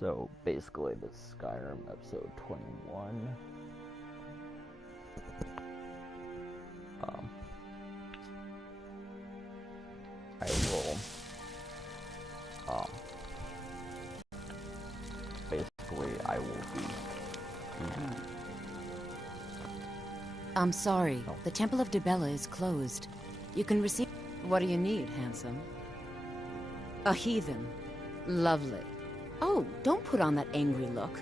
So basically, this is Skyrim episode 21. I will basically I will be. I'm sorry, the Temple of Dibella is closed. You can receive. What do you need, handsome? A heathen. Lovely. Oh, don't put on that angry look.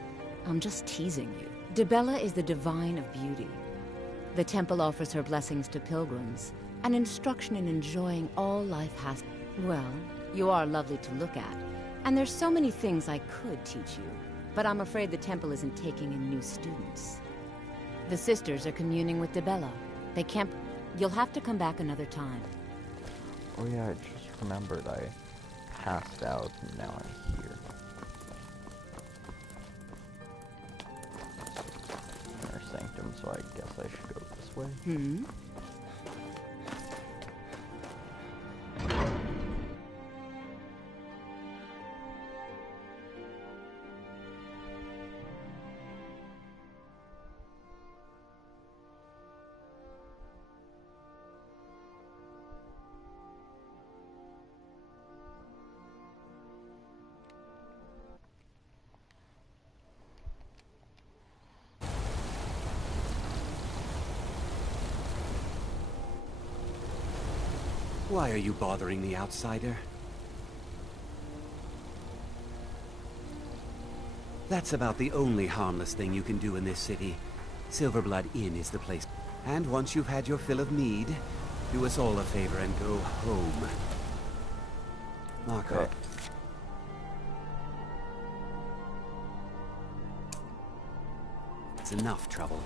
I'm just teasing you. Dibella is the divine of beauty. The temple offers her blessings to pilgrims, and instruction in enjoying all life has. Well, you are lovely to look at, and there's so many things I could teach you, but I'm afraid the temple isn't taking in new students. The sisters are communing with Dibella. They can't. You'll have to come back another time. Oh yeah, I just remembered I passed out and now I'm here. Inner sanctum, so I guess I should go this way. Why are you bothering the outsider? That's about the only harmless thing you can do in this city. Silverblood Inn is the place. And once you've had your fill of mead, do us all a favor and go home. Marco. It's enough trouble.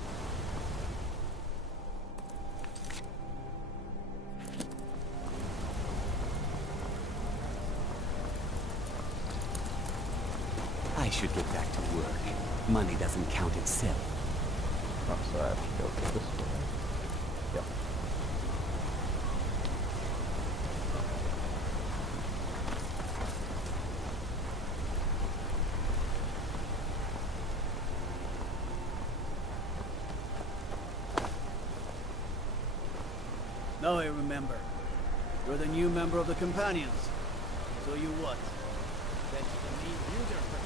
I should get back to work. Money doesn't count itself. Oh, so I have to go this way. Yep. Now I remember. You're the new member of the Companions. So you what? That's the main user for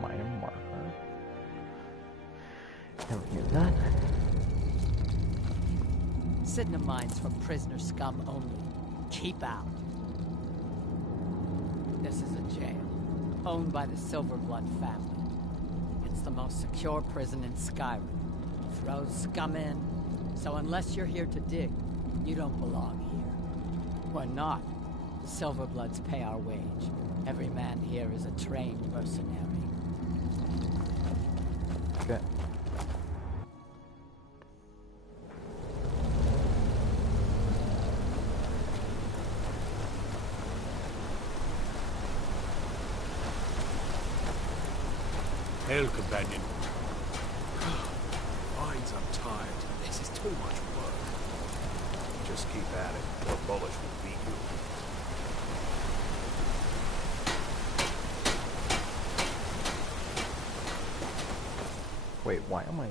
Minor marker. Never knew that. Sidna mines for prisoner scum only. Keep out. This is a jail, owned by the Silverblood family. It's the most secure prison in Skyrim. Throws scum in, so unless you're here to dig, you don't belong here. We're not. The Silverbloods pay our wage. Every man here is a trained mercenary. Okay. Hail, companion. Minds, I'm tired. This is too much work. Just keep at it, or Bullish will beat you. Wait, why am I...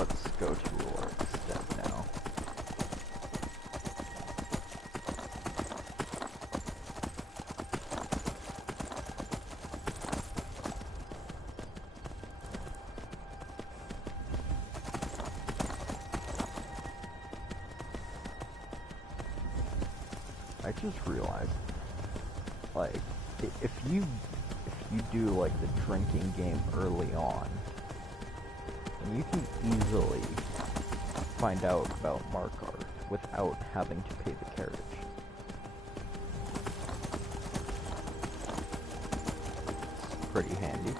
let's go to Rorikstead now. I just realized, like, if you do like the drinking game early on, then you can easily find out about Markarth without having to pay the carriage. It's pretty handy.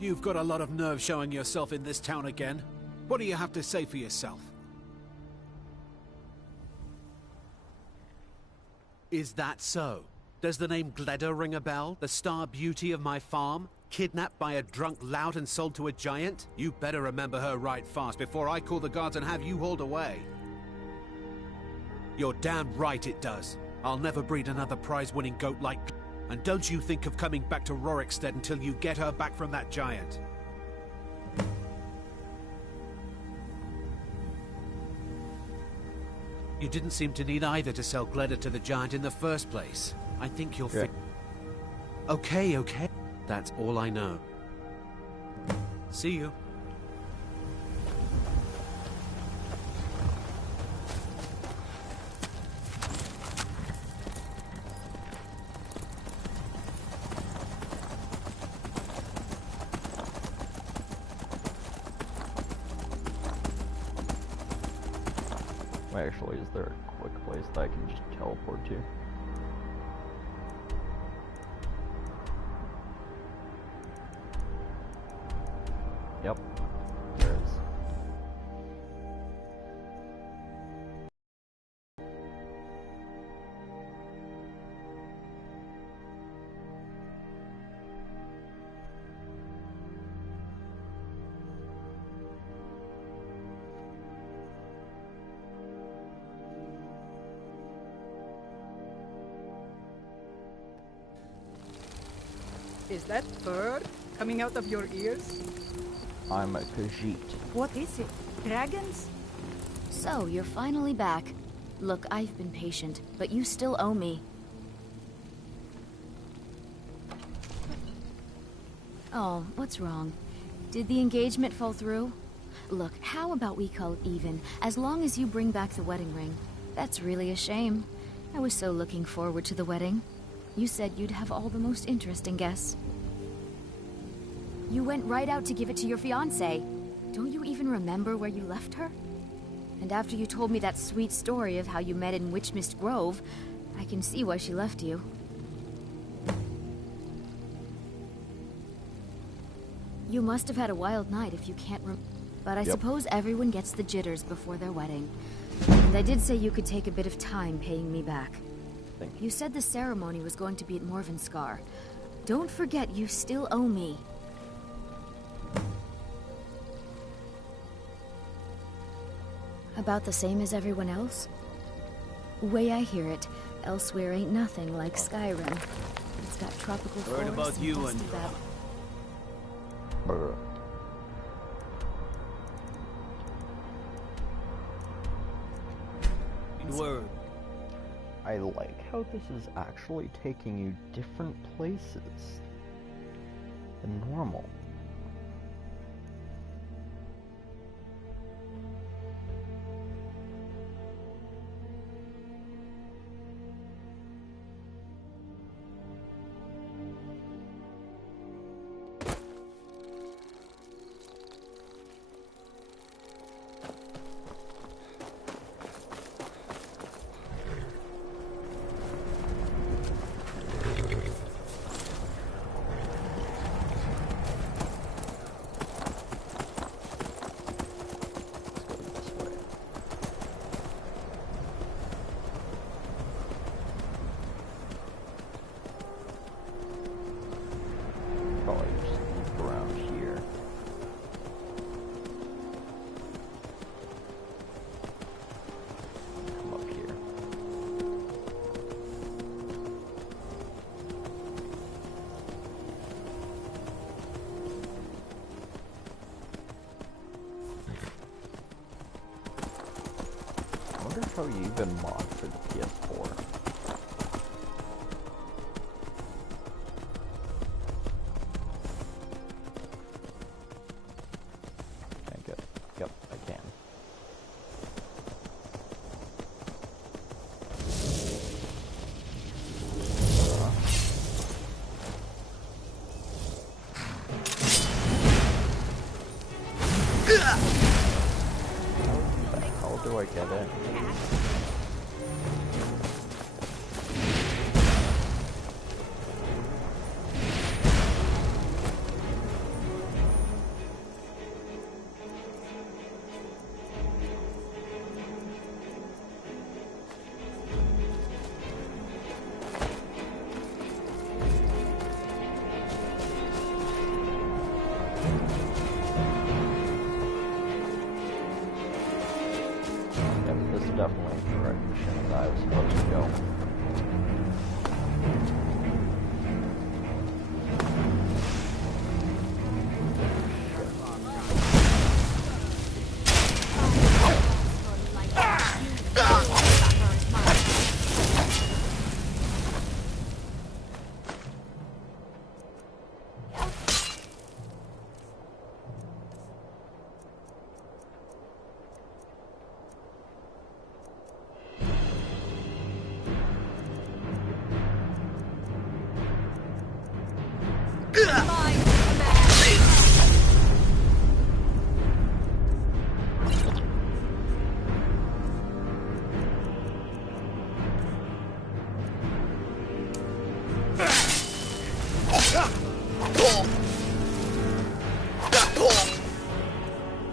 You've got a lot of nerve showing yourself in this town again. What do you have to say for yourself? Is that so? Does the name Gleda ring a bell? The star beauty of my farm? Kidnapped by a drunk lout and sold to a giant? You better remember her right fast before I call the guards and have you hauled away. You're damn right it does. I'll never breed another prize-winning goat like... And don't you think of coming back to Rorikstead until you get her back from that giant. You didn't seem to need either to sell Gleda to the giant in the first place. I think you'll Okay. That's all I know. See you. Actually, is there a quick place that I can just teleport to? Yep, there is. Is that fur coming out of your ears? I'm a Khajiit. What is it? Dragons? So, you're finally back. Look, I've been patient, but you still owe me. Oh, what's wrong? Did the engagement fall through? Look, how about we call it even, as long as you bring back the wedding ring? That's really a shame. I was so looking forward to the wedding. You said you'd have all the most interesting guests. You went right out to give it to your fiancé. Don't you even remember where you left her? And after you told me that sweet story of how you met in Witchmist Grove, I can see why she left you. You must have had a wild night if you can't But I suppose everyone gets the jitters before their wedding. And I did say you could take a bit of time paying me back. You said the ceremony was going to be at Morvenskar. Don't forget, you still owe me. About the same as everyone else? Way I hear it, elsewhere ain't nothing like Skyrim. It's got tropical forests about you and and dusty Brr. Word. I like how this is actually taking you different places than normal. how you even mod for the PS4. Okay, good. Yep, I can. How do I get in? Yep, this is definitely the direction that I was supposed to go.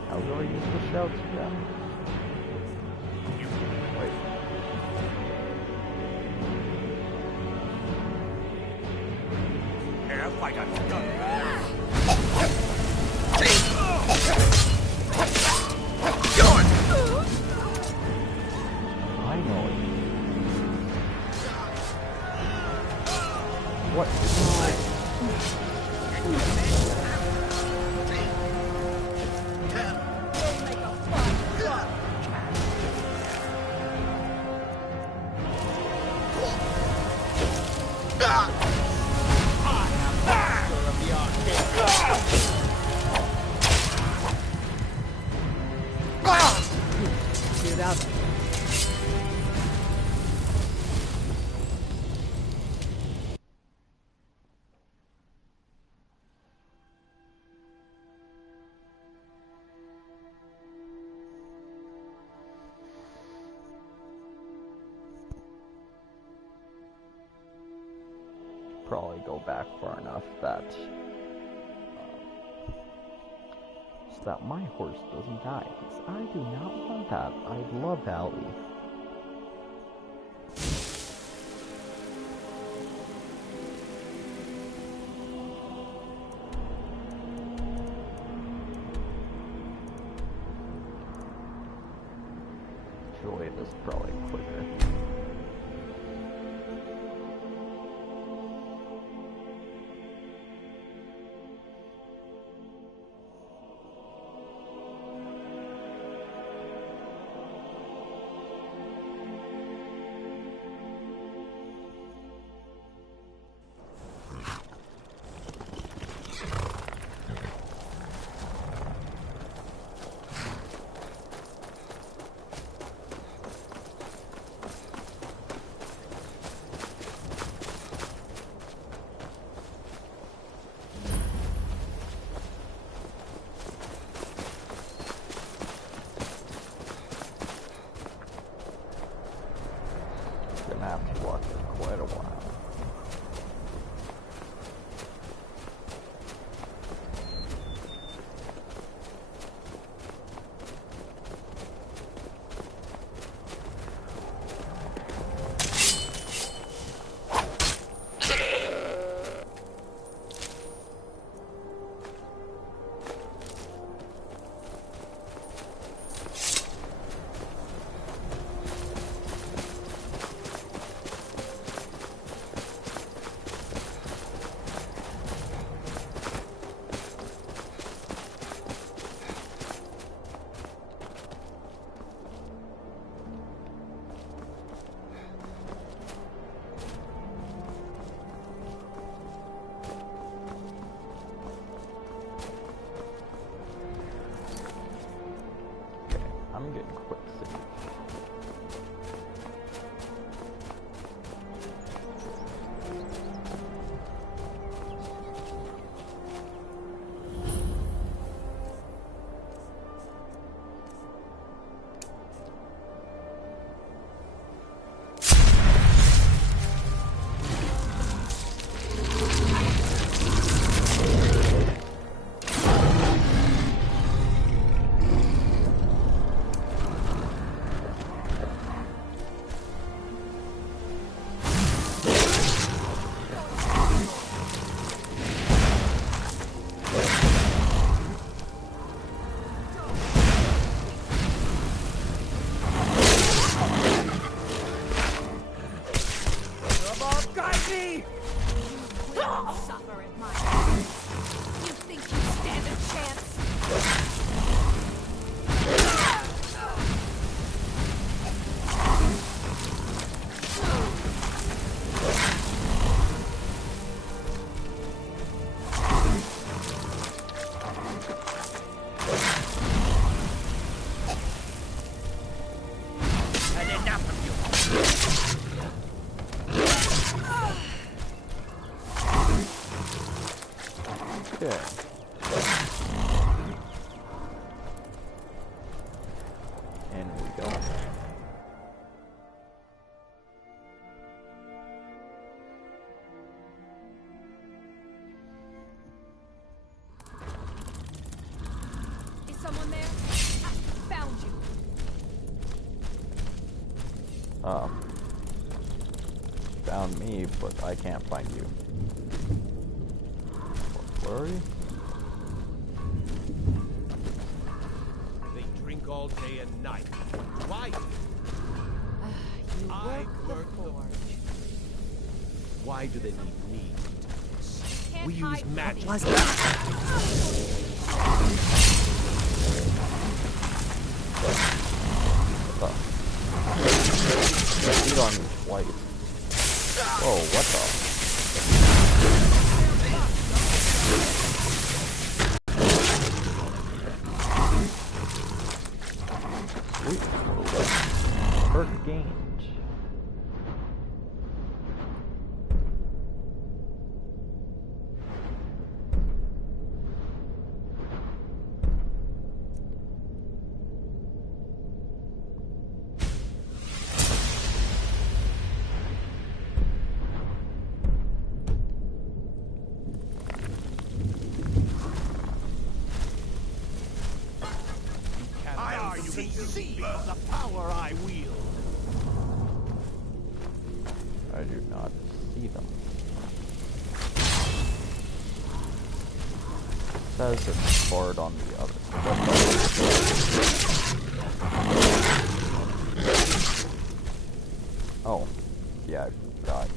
How do I use the shouts again? Wait. Finally. What? Get out. Probably go back far enough that so that my horse doesn't die, because I do not want that. I love Allie. Joy is probably quicker. Suffer at my hands. You think you stand a chance? Okay. And we go. Is someone there? I found you. Found me, but I can't find you. Where are you? They drink all day and night. Why? You work the forge. Why do they need me to do this? Can't We use hide from magic. me. Beat on me twice. Whoa, what the? Sweet. Perk gained. The power I wield. I do not see them. It says it's barred on the other. Oh, yeah, I forgot.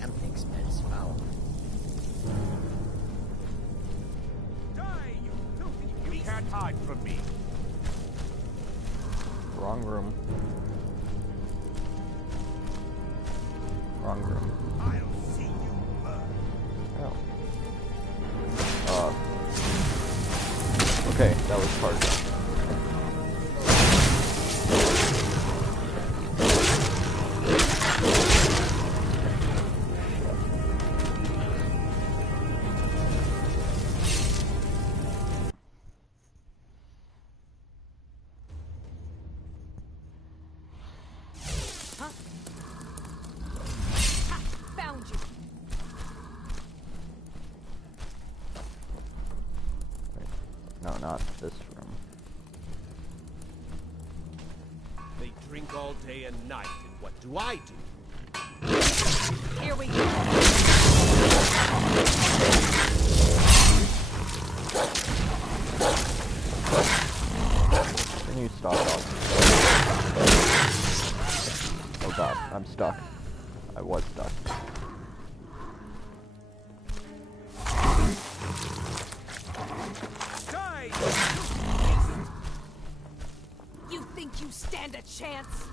Something smells foul. Die, you filthy beast! You can't hide from me. Wrong room. Wrong room. I'll see you burn. Oh. Okay, that was hard. Found you. No, not this room. They drink all day and night, and what do I do? Here we go. Can you stop off? Oh god, I'm stuck. I was stuck. Die! You think you stand a chance?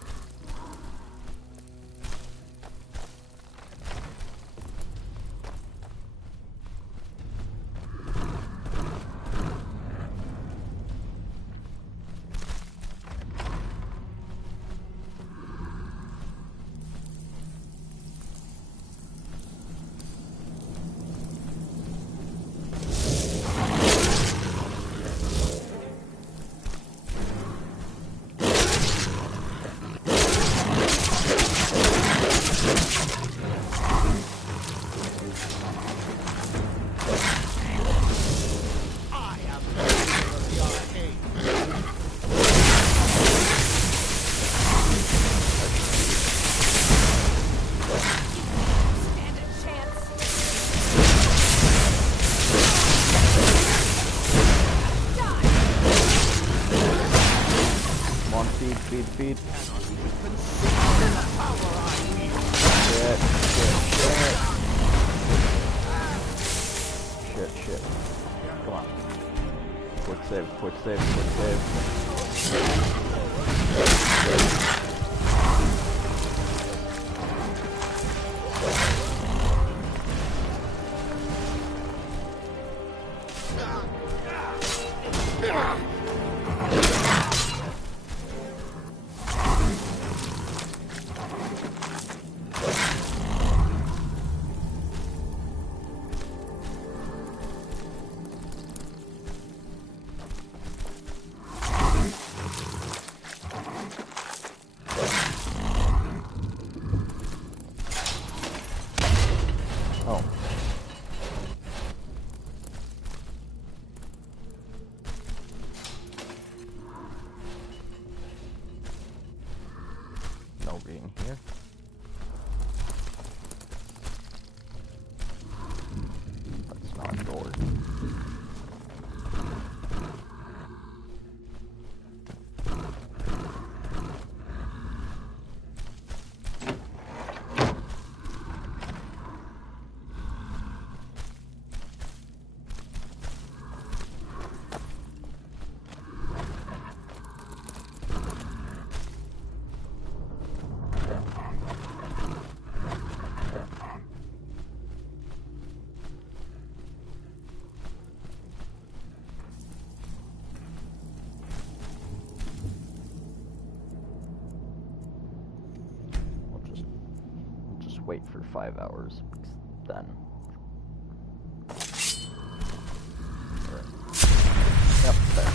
speed. Shit. Come on. Quick save. Oh. Nobody in here. That's not doors. Wait for 5 hours, because then... Yep, there.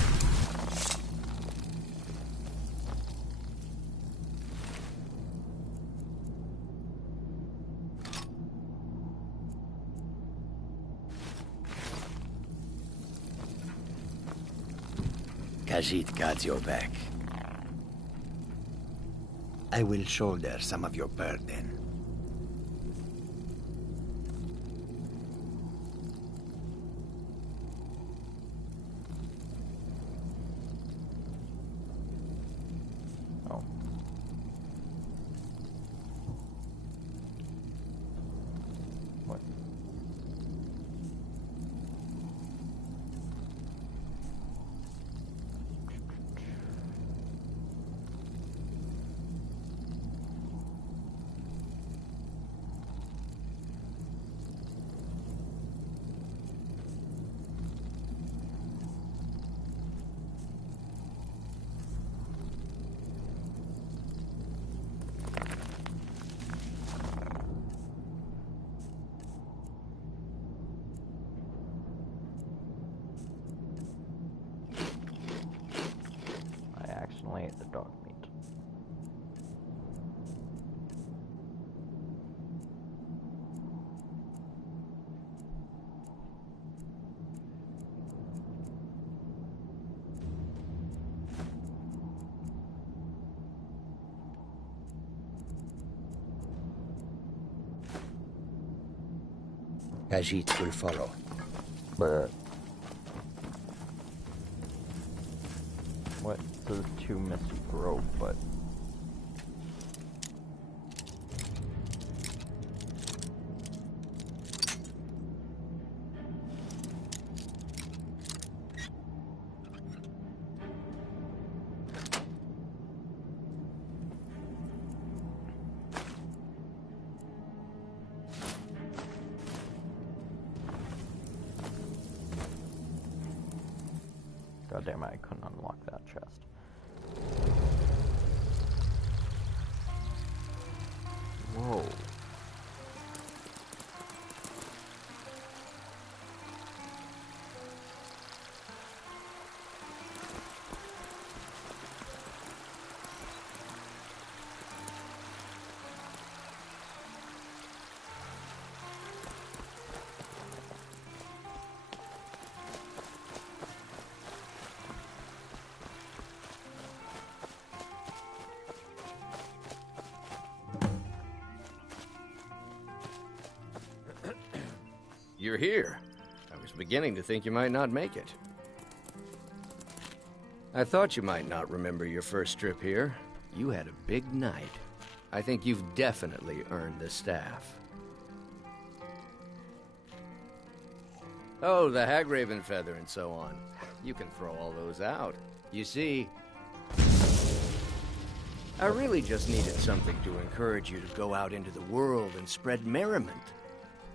Khajiit got your back. I will shoulder some of your burden. Oh. What? Ate the dog meat. Khajiit will follow. But what? There's 2 Misty Grove, but God damn it, I couldn't unlock that chest. Whoa. You're here. I was beginning to think you might not make it. I thought you might not remember your first trip here. You had a big night. I think you've definitely earned the staff. Oh, the Hagraven feather and so on. You can throw all those out. You see, I really just needed something to encourage you to go out into the world and spread merriment.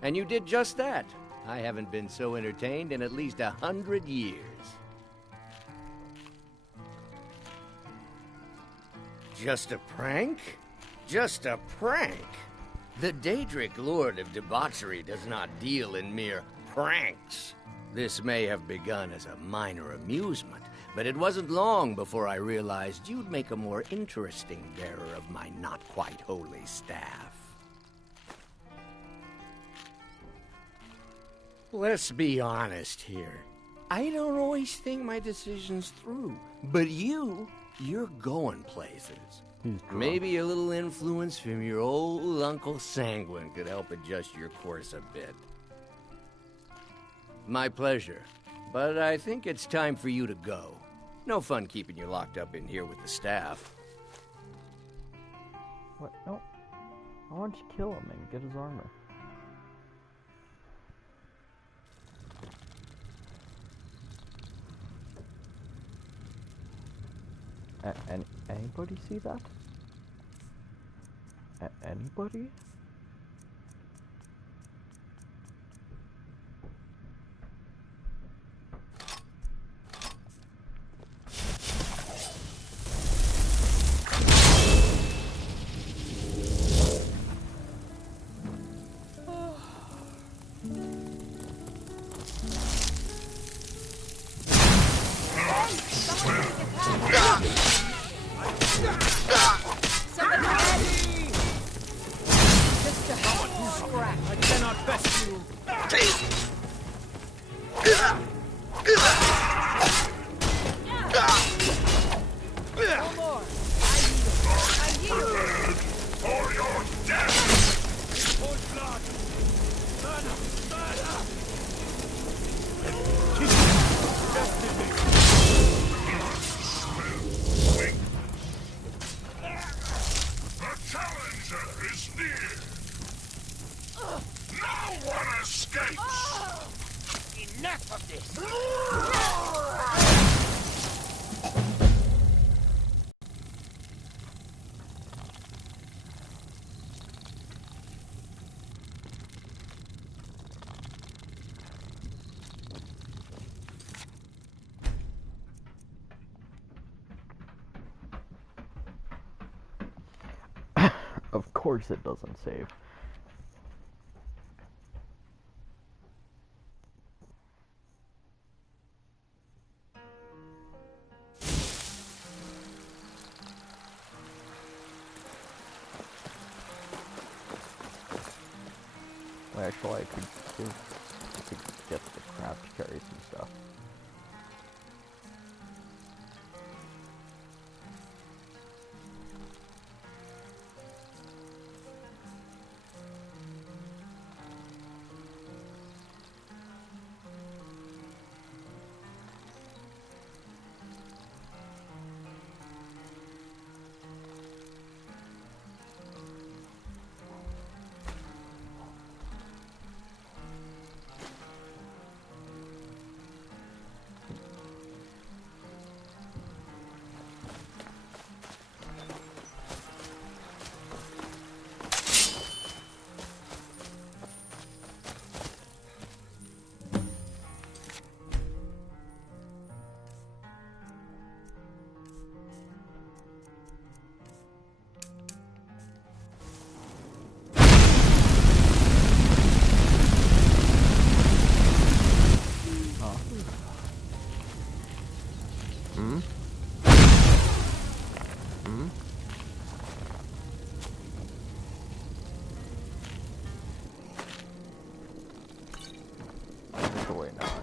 And you did just that. I haven't been so entertained in at least 100 years. Just a prank? Just a prank? The Daedric Lord of Debauchery does not deal in mere pranks. This may have begun as a minor amusement, but it wasn't long before I realized you'd make a more interesting bearer of my not-quite-holy staff. Let's be honest here. I don't always think my decisions through, but you're going places. Maybe a little influence from your old Uncle Sanguine could help adjust your course a bit. My pleasure, but I think it's time for you to go. No fun keeping you locked up in here with the staff. What? No. I want you to kill him and get his armor. Anybody see that? Anybody? Of course it doesn't save. Well, actually, I could get the crap to carry some stuff.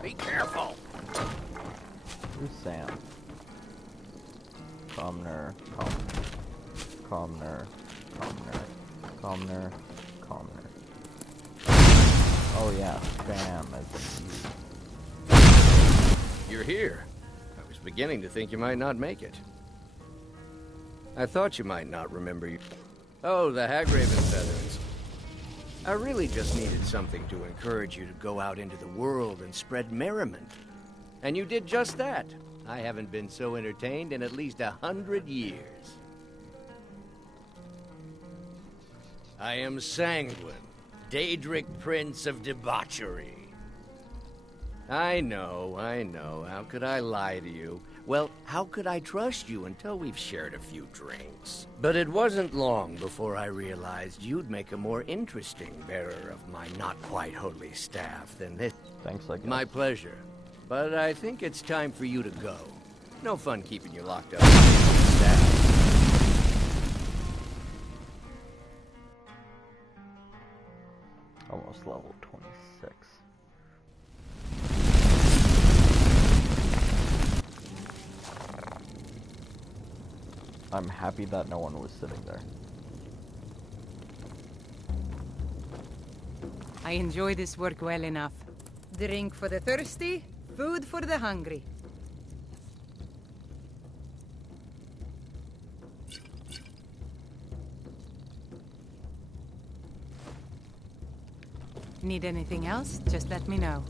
Be careful! Who's Sam? Commoner. Oh yeah, Sam as in you. You're here. I was beginning to think you might not make it. I thought you might not remember you. Oh, the Hagraven feathers. I really just needed something to encourage you to go out into the world and spread merriment. And you did just that. I haven't been so entertained in at least 100 years. I am Sanguine, Daedric Prince of Debauchery. I know. How could I lie to you? Well, how could I trust you until we've shared a few drinks? But it wasn't long before I realized you'd make a more interesting bearer of my not-quite-holy staff than this. Thanks, I guess. My pleasure. But I think it's time for you to go. No fun keeping you locked up with the staff. Almost level 26. I'm happy that no one was sitting there. I enjoy this work well enough. Drink for the thirsty, food for the hungry. Need anything else? Just let me know.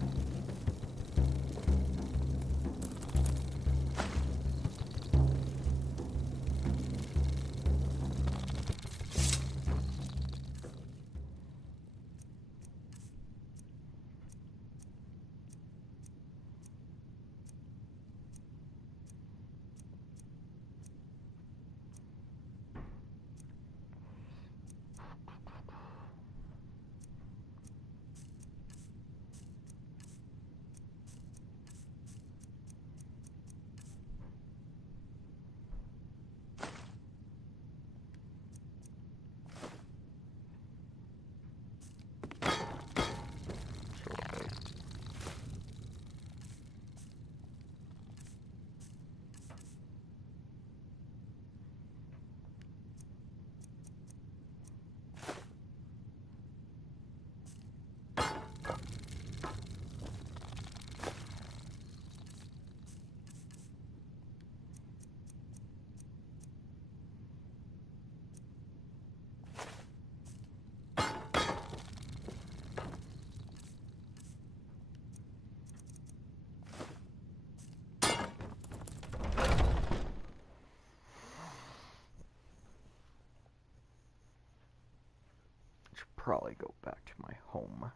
Should probably go back to my home.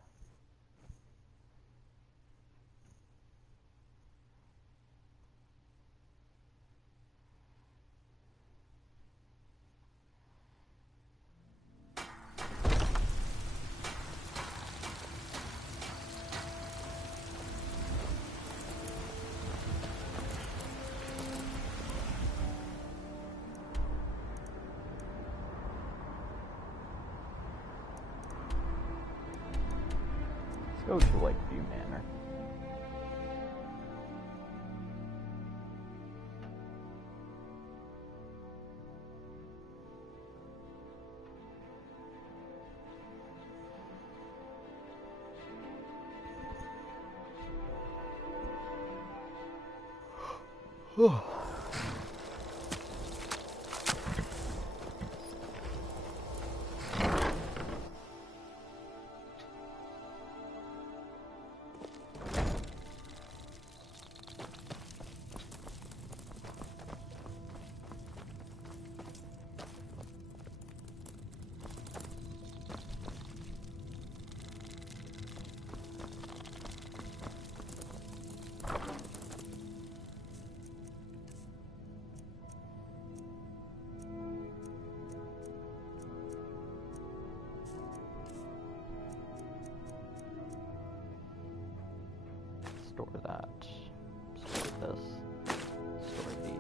Go to Lakeview Manor. Store that. Store this. Store these.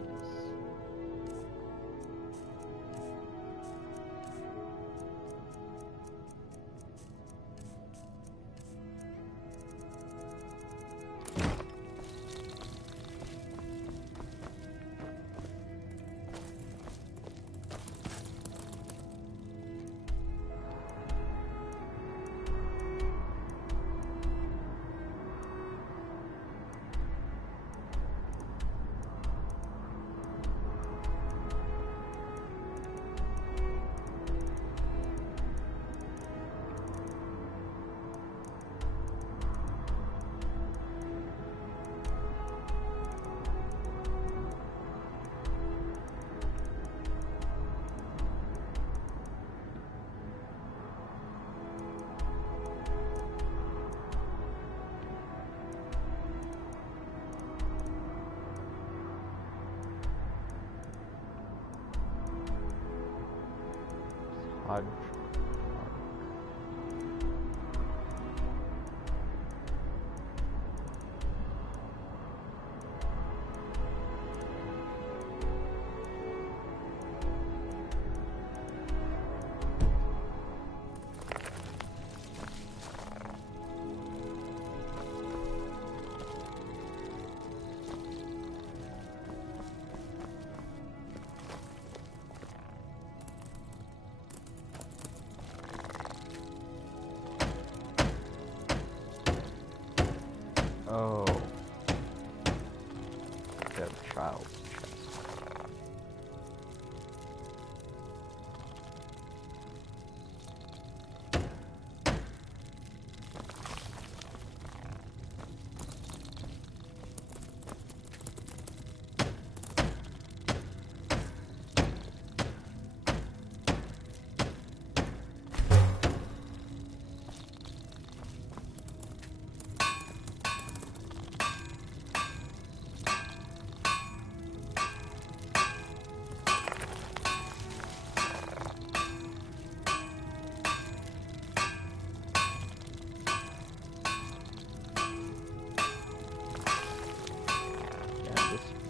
Hodge. Oh. They have a child's chest.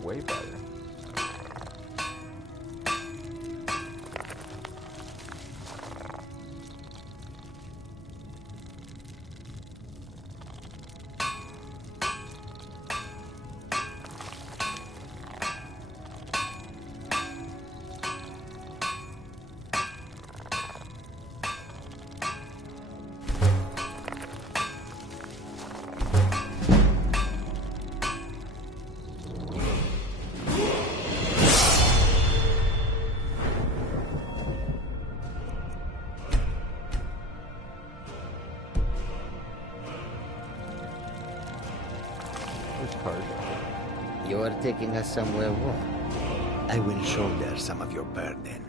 Way better. You are taking us somewhere warm. I will shoulder some of your burden.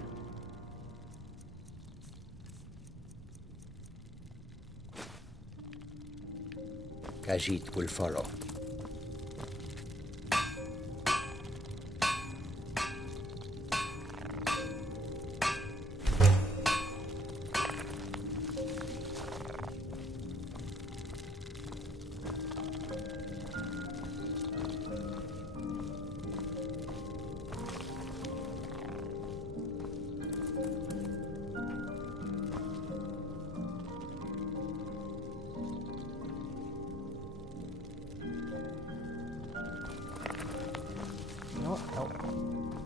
Khajiit will follow.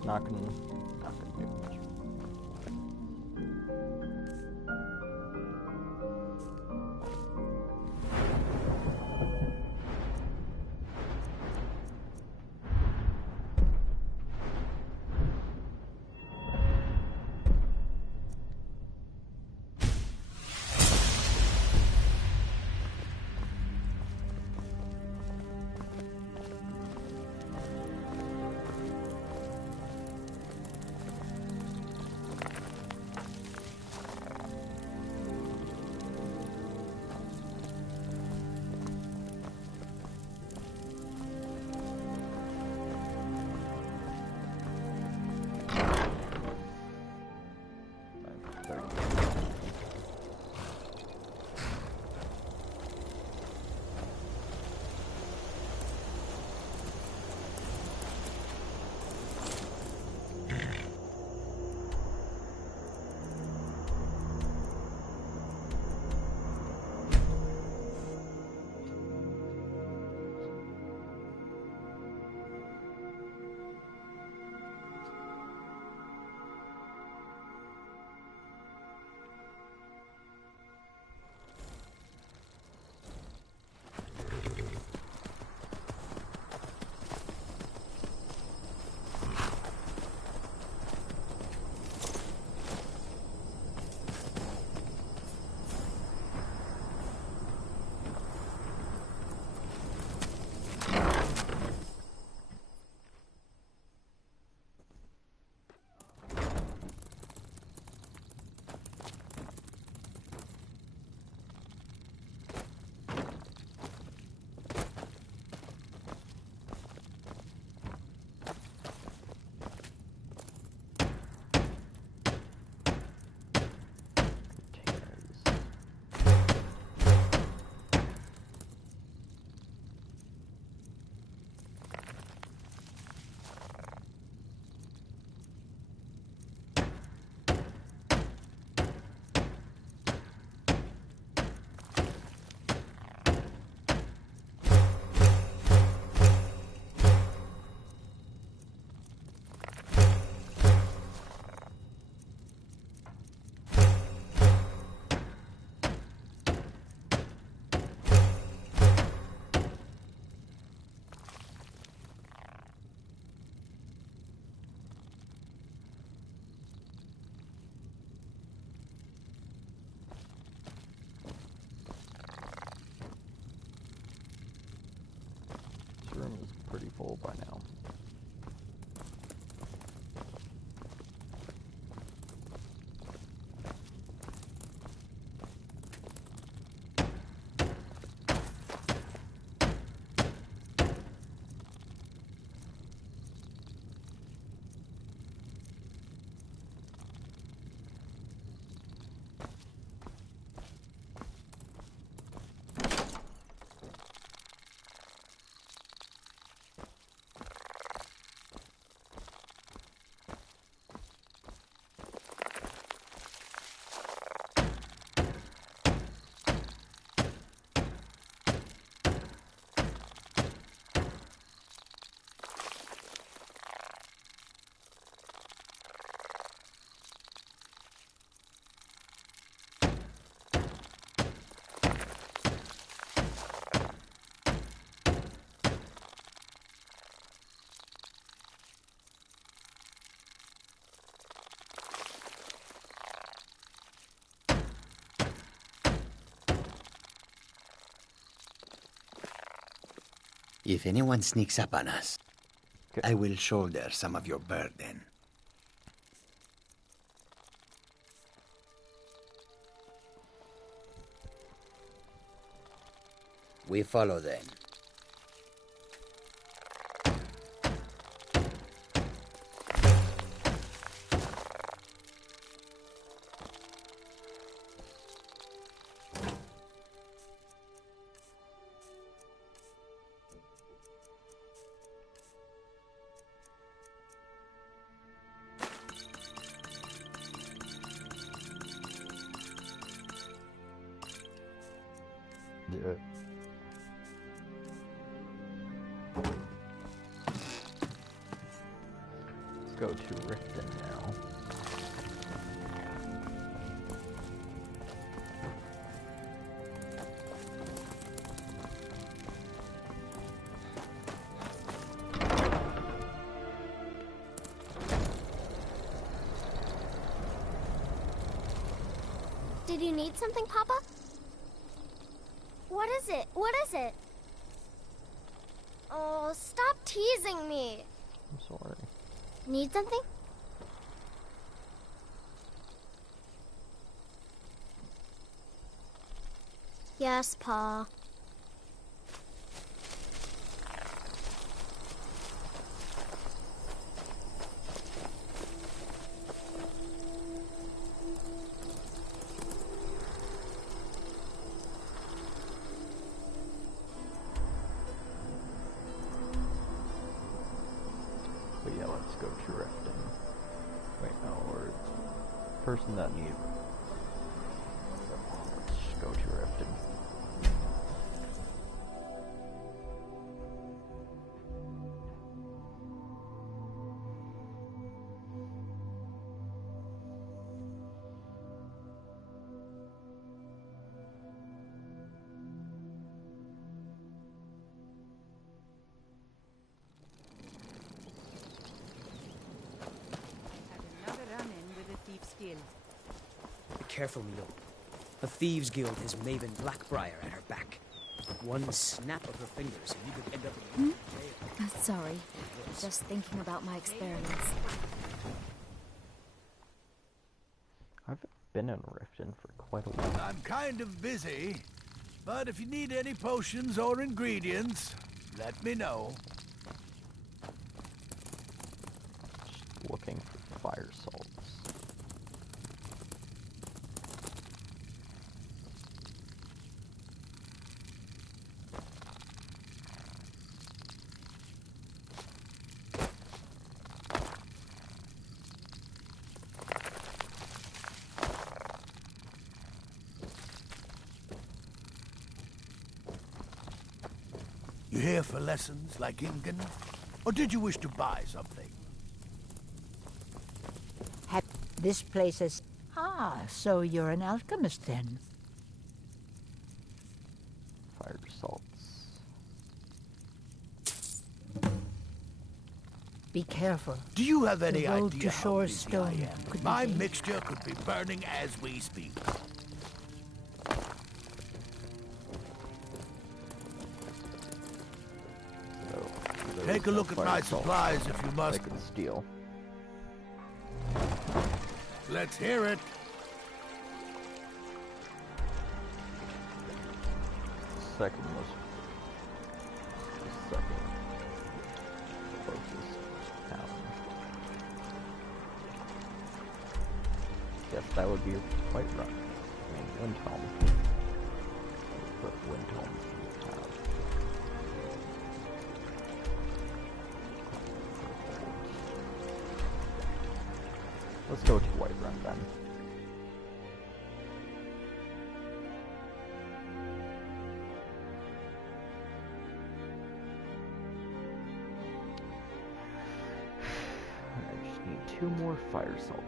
Not gonna do much. If anyone sneaks up on us, Okay. I will shoulder some of your burden. We follow then. Yeah. Let's go to Riften now. Did you need something, Papa? What is it? What is it? Oh, stop teasing me. I'm sorry. Need something? Yes, Pa. But yeah, let's go to Riften. Wait, no, or person that needs. Let's just go to Riften. Had another run-in with a thief's guild. Be careful, Milo. A thieves' guild has Maven Blackbriar at her back. One snap of her fingers and you could end up in jail. Sorry. Just thinking about my experiments. I haven't been in Riften for quite a while. I'm kind of busy, but if you need any potions or ingredients, let me know. Just looking for fire salts. You here for lessons like Ingen? Or did you wish to buy something? This place is... Ah, so you're an alchemist then. Fire salts. Be careful. Do you have any The road idea to how Shore's busy Stone I am? could be My dangerous. mixture could be burning as we speak. So, Take a look at fire my salts supplies if you must. I can steal. Let's hear it. Second most. Second closest town. Guess that would be quite right. I mean, Windhelm. Put Windhelm in the town. Let's go to Whiterun then. I just need 2 more fire salts.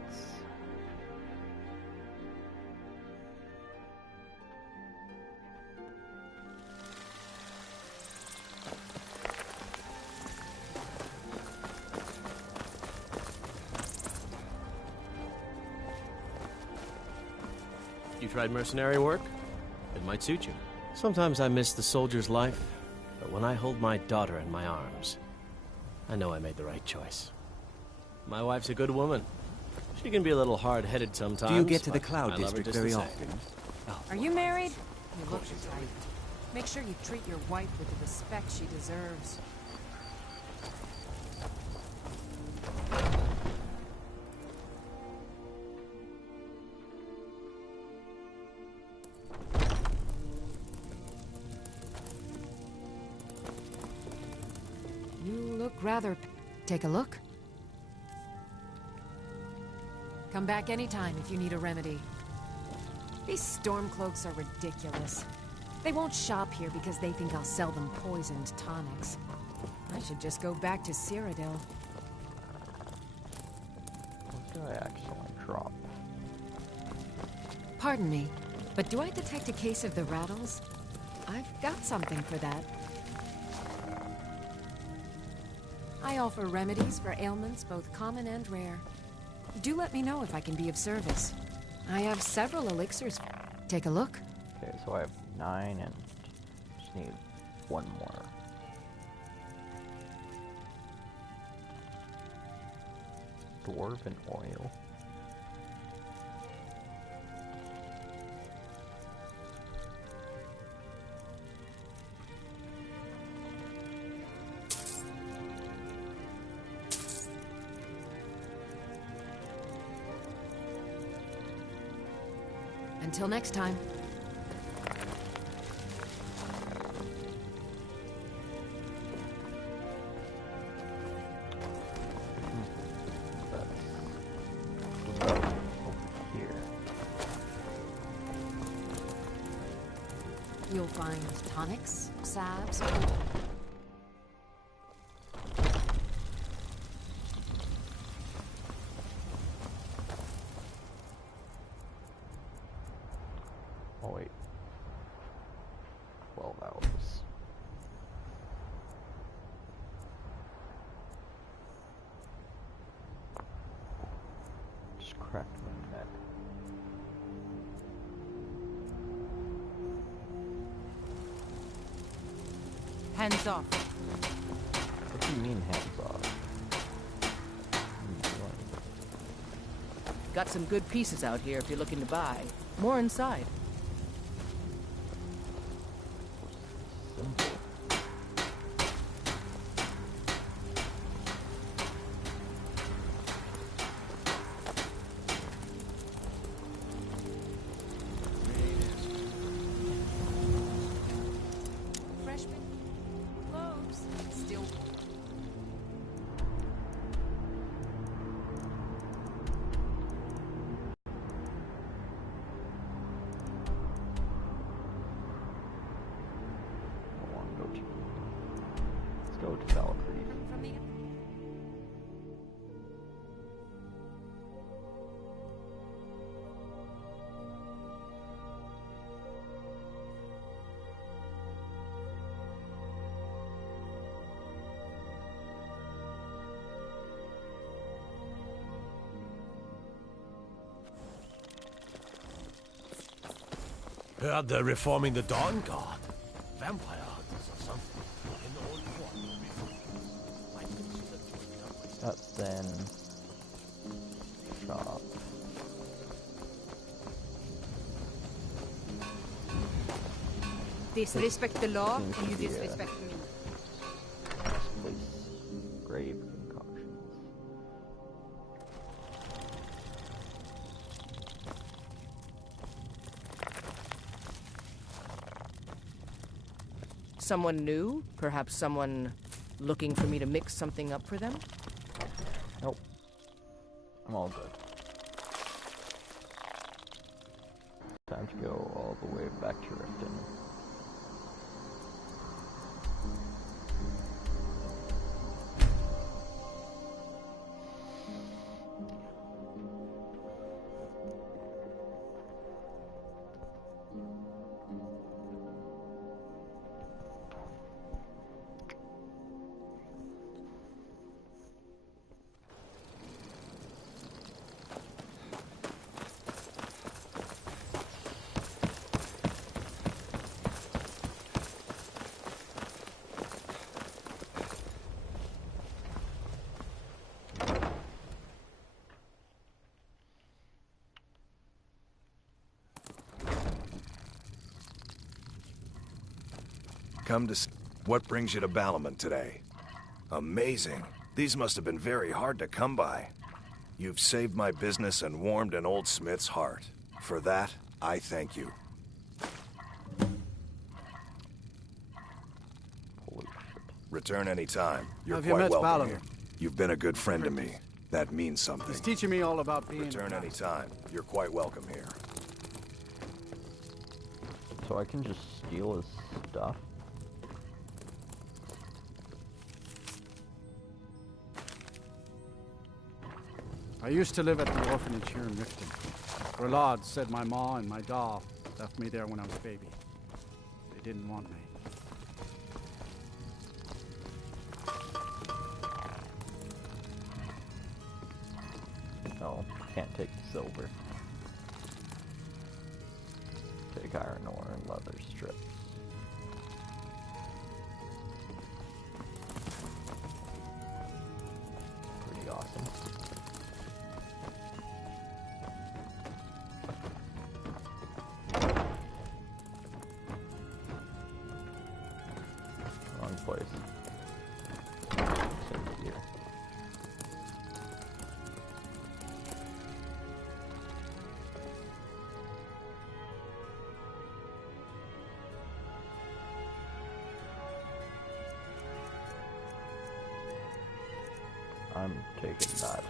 You tried mercenary work? It might suit you. Sometimes I miss the soldier's life But when I hold my daughter in my arms, I know I made the right choice. My wife's a good woman. She can be a little hard-headed sometimes. Do you get to the but Cloud I love her District just very the same. often? Are you married? You look the type. Make sure you treat your wife with the respect she deserves. You look rather... Take a look. Come back anytime if you need a remedy. These Stormcloaks are ridiculous. They won't shop here because they think I'll sell them poisoned tonics. I should just go back to Cyrodiil. What do I actually drop? Pardon me, but do I detect a case of the rattles? I've got something for that. I offer remedies for ailments both common and rare. Do let me know if I can be of service. I have several elixirs. Take a look. Okay, so I have 9 and just need 1 more. Dwarven oil. Until next time. You'll find tonics, salves. Oh wait. 12 hours. Just cracked my neck. Hands off. What do you mean hands off? Got some good pieces out here if you're looking to buy. More inside. Freshman clothes still. Let's go to Valkyrie. From the Heard they're reforming the Dawn Guard. Vampire hunters or something. In the old fort. Then shop. Disrespect the law, and you disrespect me. Place grave concoctions. Someone new? Perhaps someone looking for me to mix something up for them? Nope. I'm all good. Time to go all the way back to Riften. Come to... What brings you to Balamon today? Amazing. These must have been very hard to come by. You've saved my business and warmed an old smith's heart. For that, I thank you. Return anytime. You're Have you quite met welcome Balamon? here. You've been a good friend to me. That means something. He's teaching me all about being... Return anytime. You're quite welcome here. So I can just steal his stuff? I used to live at the orphanage here in Riften. Ralad said my ma and my da left me there when I was a baby. They didn't want me. No, can't take the silver. Take iron ore and leather strips. Pretty awesome. Wrong place. It's in here. I'm taking that.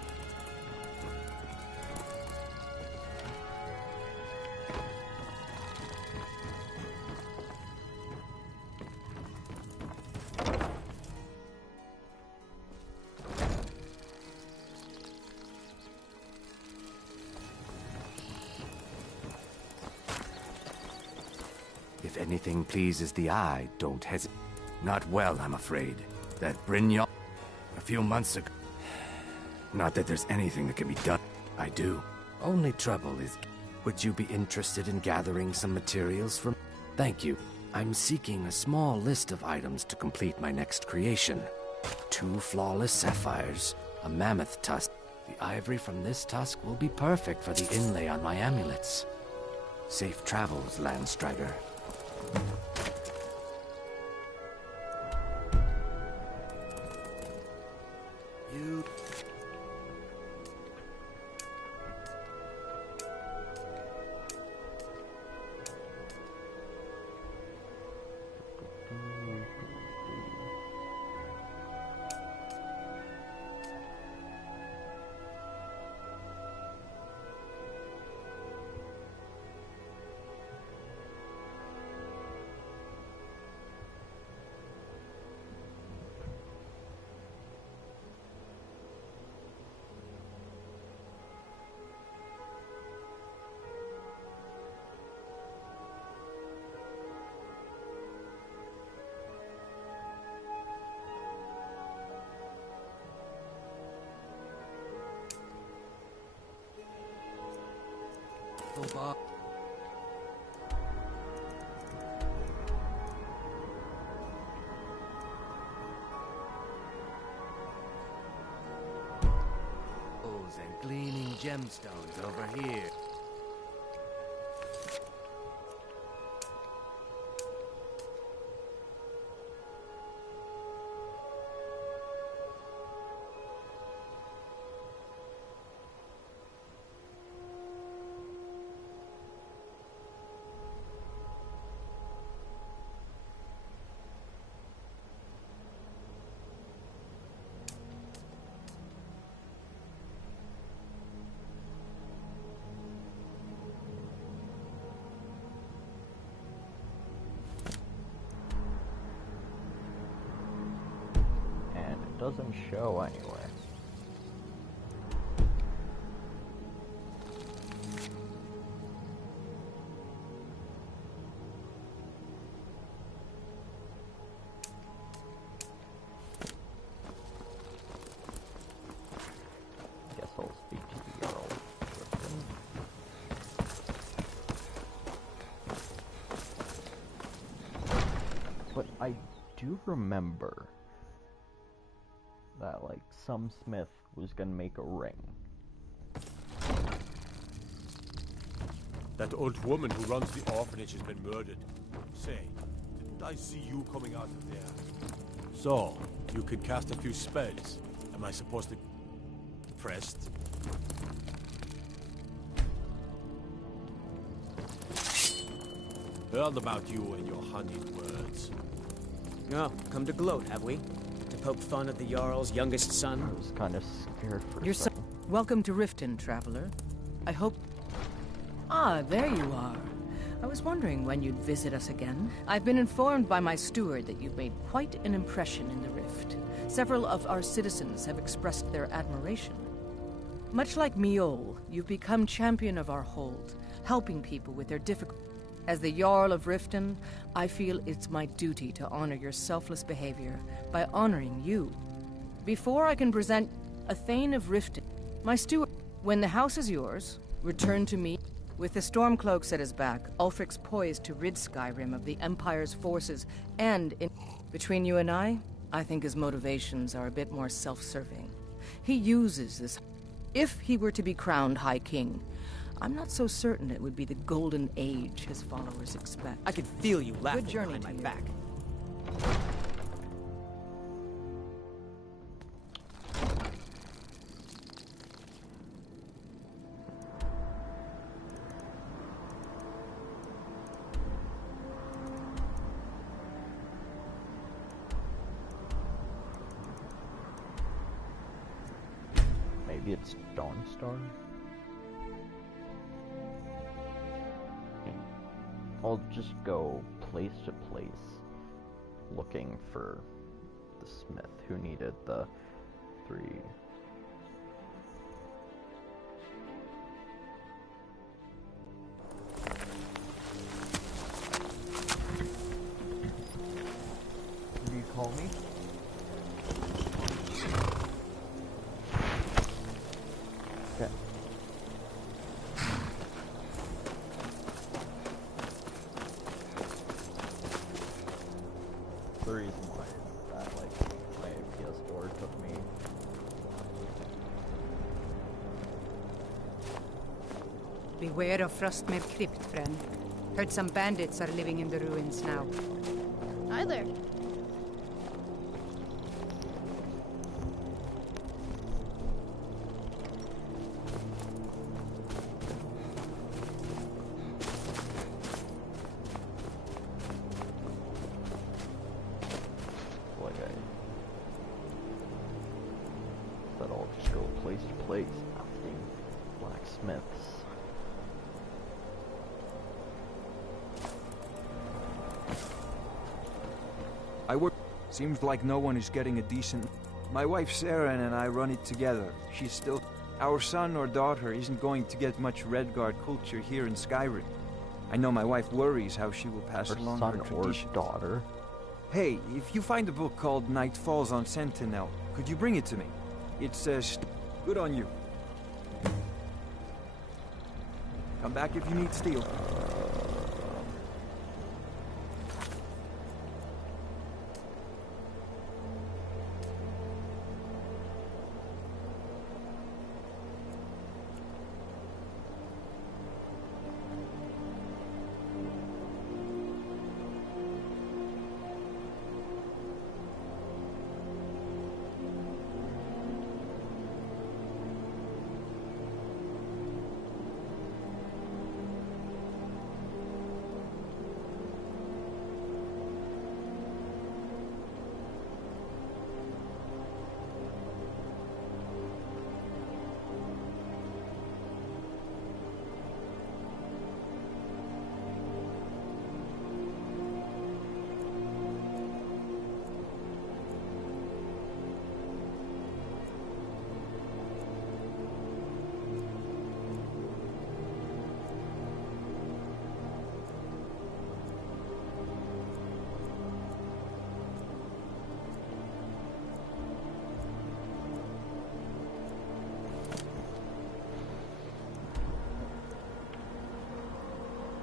If anything pleases the eye, don't hesitate. Not well, I'm afraid. That Brynjolf a few months ago. Not that there's anything that can be done. I do. Only trouble is, would you be interested in gathering some materials from... Thank you. I'm seeking a small list of items to complete my next creation. 2 flawless sapphires, a mammoth tusk. The ivory from this tusk will be perfect for the inlay on my amulets. Safe travels, Landstrider. You... Bob. And gleaming gemstones over here. Doesn't show anywhere. Guess I'll speak to the Earl. But I do remember that, like, some smith was gonna make a ring. That old woman who runs the orphanage has been murdered. Say, did didn't I see you coming out of there? So, you can cast a few spells. Am I supposed to... Impressed? Heard about you and your honeyed words. Oh, come to gloat, have we? To poke fun at the Jarl's youngest son? I was kind of scared for Your a son. second. Welcome to Riften, traveler. I hope... Ah, there you are. I was wondering when you'd visit us again. I've been informed by my steward that you've made quite an impression in the Rift. Several of our citizens have expressed their admiration. Much like Miol, you've become champion of our hold, helping people with their difficulties. As the Jarl of Riften, I feel it's my duty to honor your selfless behavior by honoring you. Before I can present a Thane of Riften, my steward, when the house is yours, return to me. With the Stormcloaks at his back, Ulfric's poised to rid Skyrim of the Empire's forces, and between you and I think his motivations are a bit more self-serving. He uses this. If he were to be crowned High King, I'm not so certain it would be the golden age his followers expect. I could feel you laughing Good journey behind to my you. back. Maybe it's Dawnstar? I'll just go place to place looking for the smith who needed the 3. What do you call me? Okay. The reason why is that, like, my PS4 took me. Beware of Frostmere Crypt, friend. Heard some bandits are living in the ruins now. Either. Like I said, I'll just go place to place asking blacksmiths. I work. Seems like no one is getting a decent. My wife Sarah and I run it together. She's still. Our son or daughter isn't going to get much Redguard culture here in Skyrim. I know my wife worries how she will pass Her along son her or traditions. daughter? Hey, if you find a book called Night Falls on Sentinel, could you bring it to me? It says, good on you. Come back if you need steel.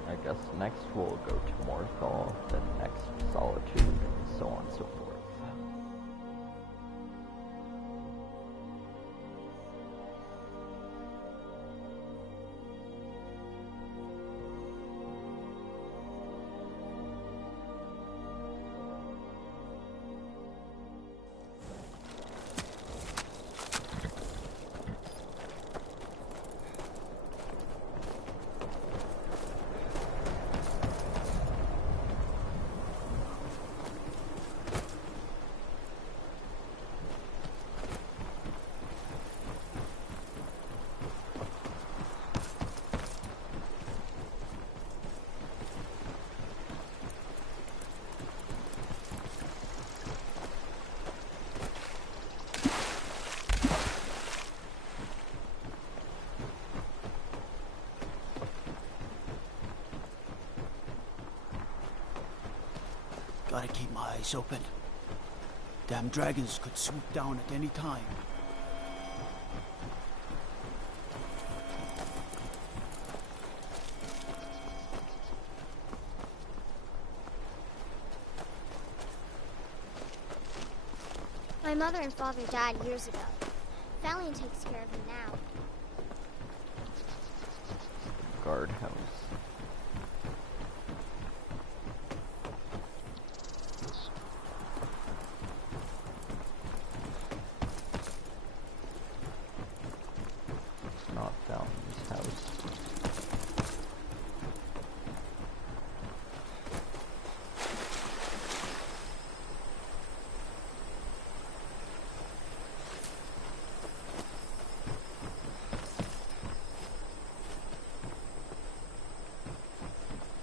I guess next we'll go to Morthal, then next Solitude, and so on and so forth. Gotta keep my eyes open. Damn dragons could swoop down at any time. My mother and father died years ago. Valiant takes care of me now. Guardhouse. Not Valiant's house.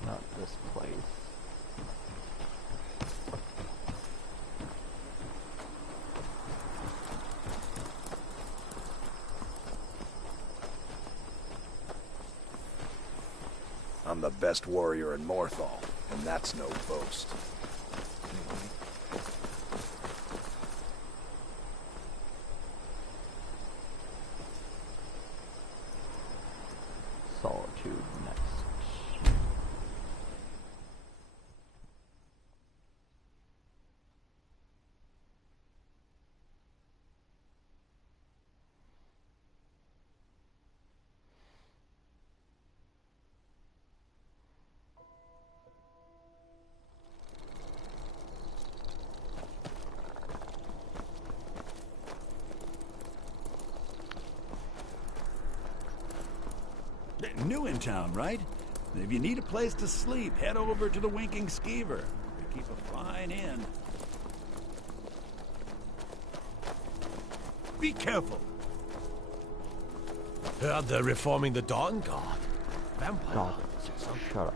Not this place. I'm the best warrior in Morthal, and that's no boast. Solitude next. New in town, right? If you need a place to sleep, head over to the Winking Skeever. They keep a fine inn. Be careful. Heard they're reforming the Dawn Guard. Vampire. God, shut up.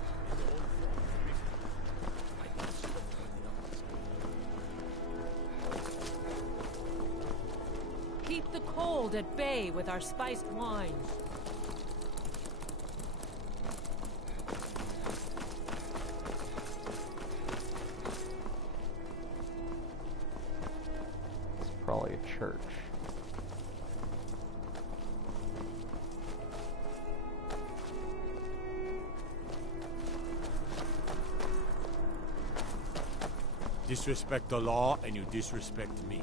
Keep the cold at bay with our spiced wines. It's probably a church. Disrespect the law, and you disrespect me.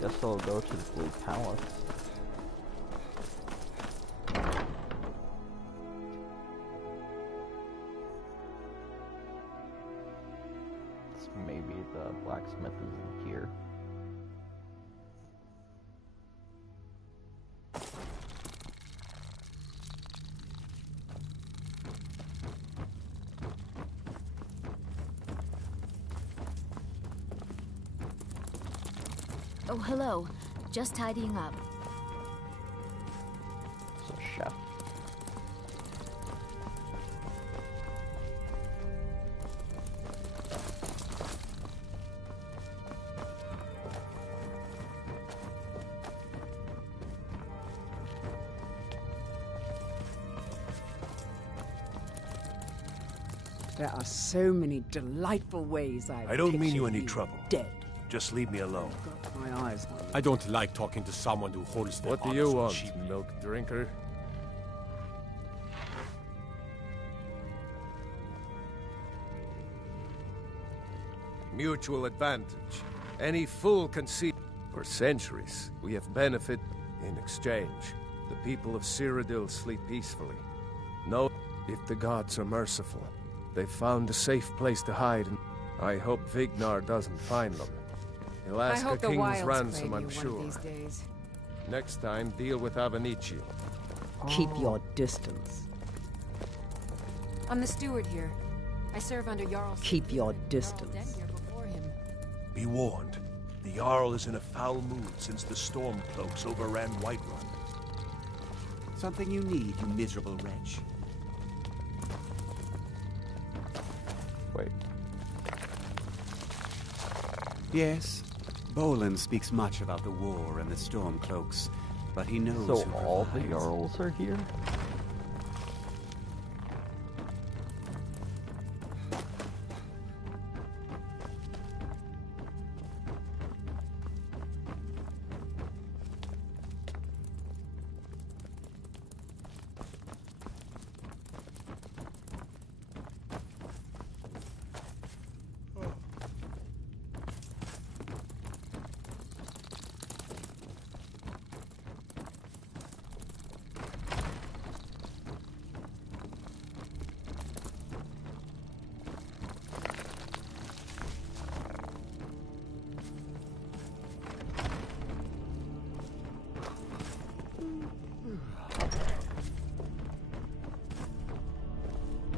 Guess I'll go to the Blue Palace. Maybe the blacksmith is in here. Oh, hello. Just tidying up. It's a chef. There are so many delightful ways I don't mean you pictured any trouble. Dead. Just leave me alone. Got my eyes on you. I don't like talking to someone who holds their What do honor you so want, cheaply. milk drinker? Mutual advantage. Any fool can see. For centuries, we have benefited in exchange. The people of Cyrodiil sleep peacefully. No, if the gods are merciful, they've found a safe place to hide, and I hope Vignar doesn't find them. He'll I ask hope a the king's wilds ransom, claim I'm you sure. one of these days. Next time, deal with Avenici. Keep your distance. I'm the steward here. I serve under Jarl's. Keep your distance. Before him. Be warned. The Jarl is in a foul mood since the Stormcloaks overran Whiterun. Something you need, you miserable wretch. Wait. Yes, Bolin speaks much about the war and the Stormcloaks, but he knows So who all the provides. Jarls are here?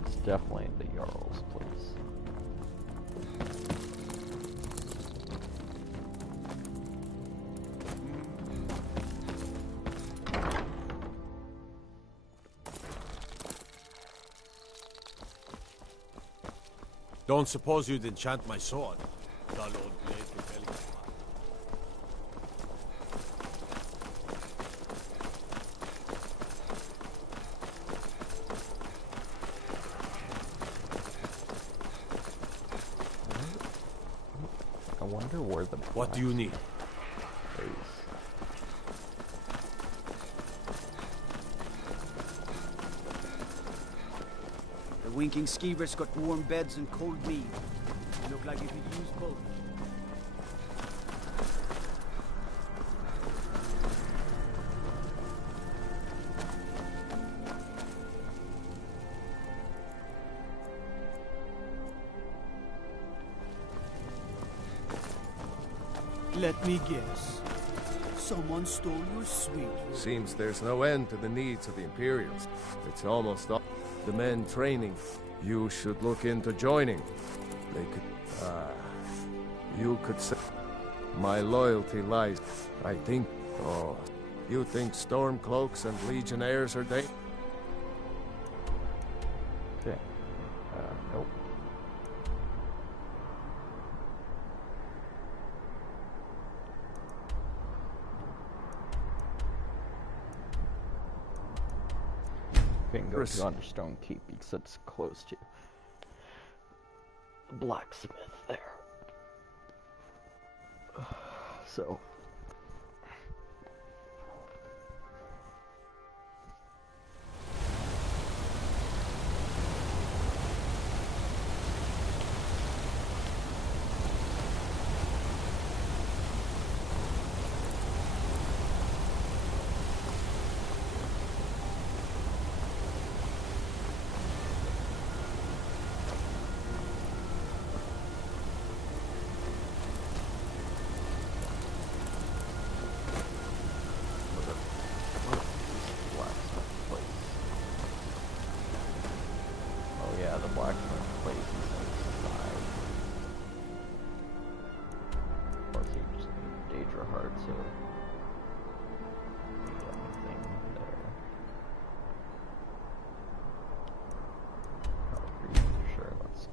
It's definitely the Jarl's place. Don't suppose you'd enchant my sword? Dull old blade with belly. I wonder where the What do you need? Is. The winking skeever's got warm beds and cold mead. You look like you could use both. Let me guess. Someone stole your sweet. Seems there's no end to the needs of the Imperials. It's almost all the men training. You should look into joining. They could, you could say, my loyalty lies, I think, oh, you think Stormcloaks and Legionnaires are they? Okay. Nope. Can go to Understone Keep because it's close to the blacksmith there. So.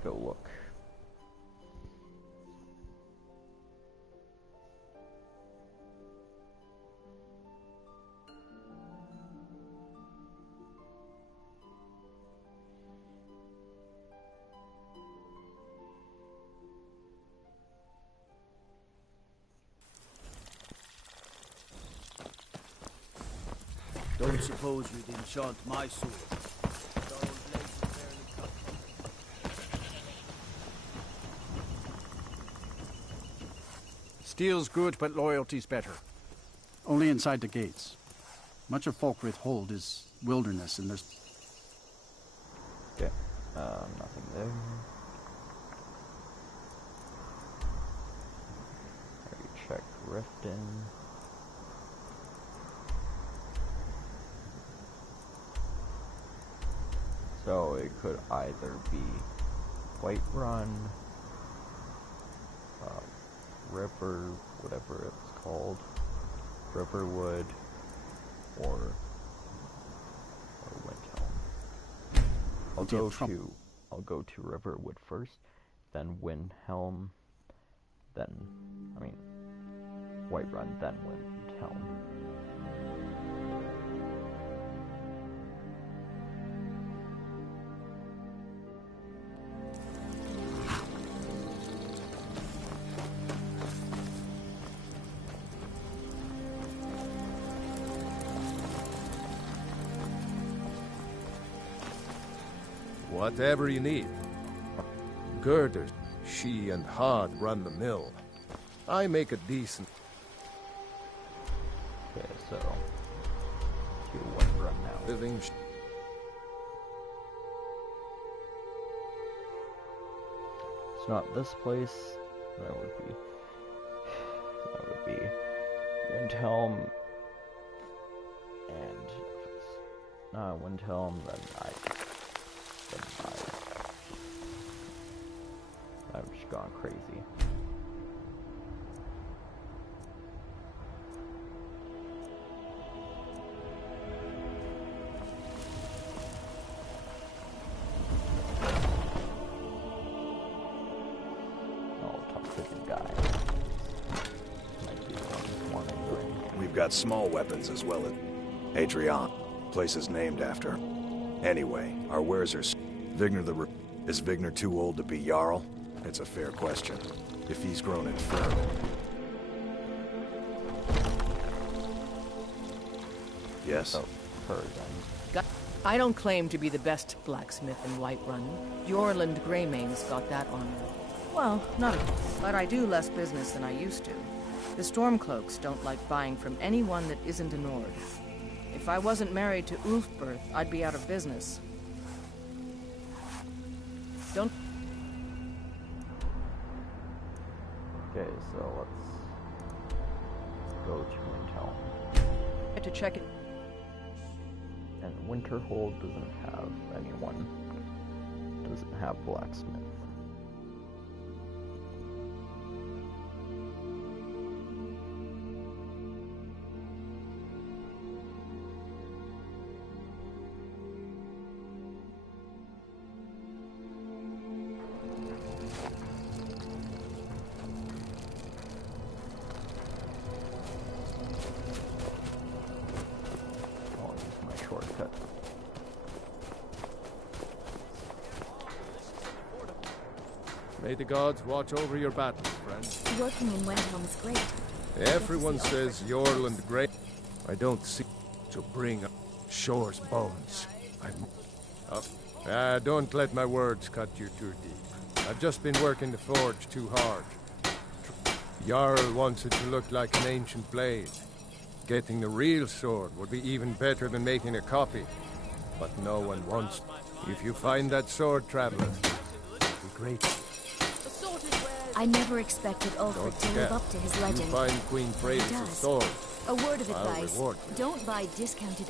Go look. Don't suppose you'd enchant my sword. Steel's good, but loyalty's better. Only inside the gates. Much of Folkrith Hold is wilderness, and there's... Okay, nothing there. Already checked Riften. So it could either be Whiterun, River, whatever it's called, Riverwood, or Windhelm. I'll go to Riverwood first, then Windhelm, then, I mean, Whiterun, then Windhelm. Whatever you need. Girders, she and Hod run the mill. I make a decent... Okay, so... to Whiterun now. Living... It's not this place. That would be... that would be... Windhelm... and... if it's not Windhelm, then I've just gone crazy. I'll talk to the guy. Might be the one who's wanting. We've got small weapons as well as Adrian. Place is named after her. Anyway, our wares are... Is Vigner too old to be Jarl? It's a fair question. If he's grown infirm... Yes? Oh, her then. I don't claim to be the best blacksmith in Whiterun. Jorland Greymane's got that honor. Well, not at all. But I do less business than I used to. The Stormcloaks don't like buying from anyone that isn't a Nord. If I wasn't married to Ulfberth, I'd be out of business. Don't... Okay, so let's go to Windhelm. To check it. And Winterhold doesn't have anyone. Doesn't have blacksmith. Shortcut. May the gods watch over your battles, friend. Working in Windhelm is great. Everyone says Jorland Grey. I don't see to bring up Shore's bones. Don't let my words cut you too deep. I've just been working the forge too hard. Jarl wants it to look like an ancient blade. Getting the real sword would be even better than making a copy. But no one wants... If you find that sword, traveler, it'd be great. I never expected Ulfric to live up to his legend. You find Queen Freydis' sword. A word of I'll advice. reward you. Don't buy discounted...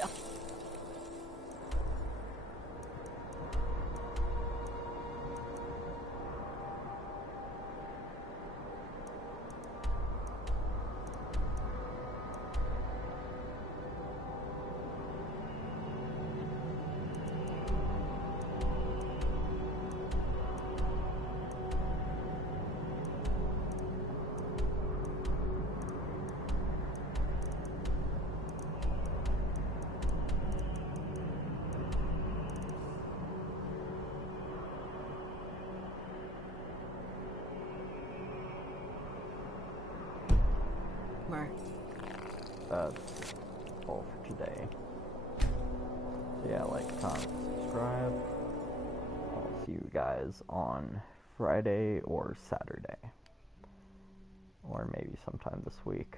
That's all for today. So yeah, like, comment, subscribe. I'll see you guys on Friday or Saturday. Or maybe sometime this week.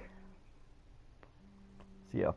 See ya.